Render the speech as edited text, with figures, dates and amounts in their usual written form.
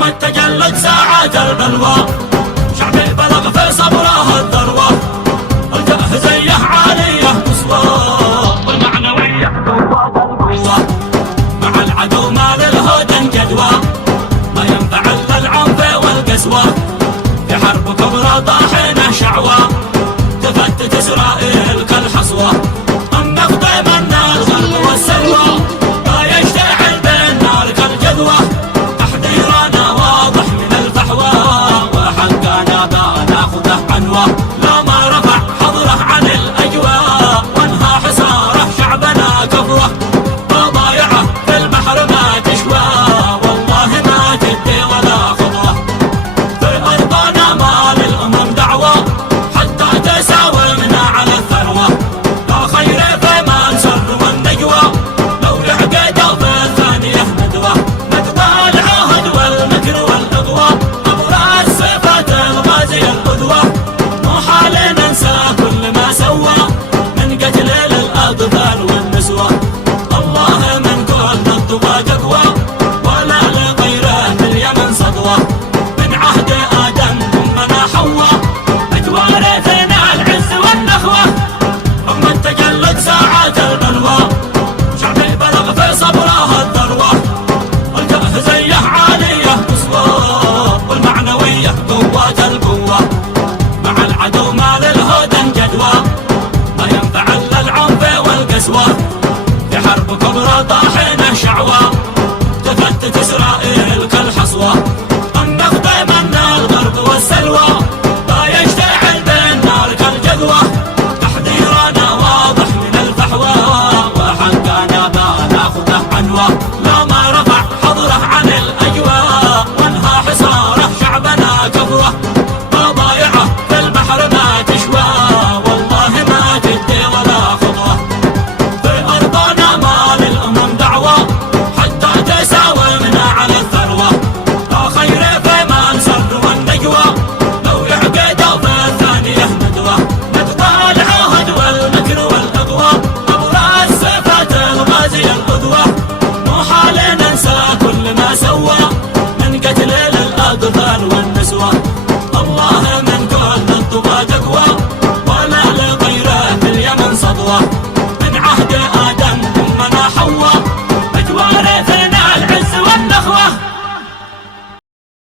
ثم تجلت ساعات البلوى، شعبي بلغ في صبره الذروة، الجاهزية عالية قصوى، والمعنوية قوة القوة، مع العدو ما للهدى جدوى، ما ينفع الا العنف والقسوة، في حرب كبرى طاحنة شعوى، تفتت اسرائيل كالحصوة، النفط من الغرب والسلوى، ما يشتعل بالنار كالجذوة، تحذيرنا واضح من الفحوى، وحقنا بناخذه عنوة، لا ما رفع حظره عن الاجواء، وانهى حصاره شعبنا كفوة، بضايعه في البحر ما تشوى، والله ما تدي ولا خطوة، في ارضنا ما للامم دعوة، حتى تساومنا على الثروة، لا خير في ما نسر والنجوى، لو يعقدوا في الثانية ندوة، نقضى العهد والمكر والاغوى، ابرز صفات الغازي القدوة، مو حال ننسى كل ما سوى، من قتل للاطفال والنسوة، الله من كل الطغاة اقوى، ولا لغيره في اليمن سطوة، من عهد ادم امنا حواء، متوارثنا العز والنخوة، ثم تجلت ساعات البلوى، شعبي بلغ في صبره الذروة، الجاهزية عالية قصوى، والمعنوية قوة القوة، مع العدو ما للهدى جدوى، ما ينفع الا العنف والقسوة، في حرب كبرى طاحنة شعوى، تفتت اسرائيل كالحصوة.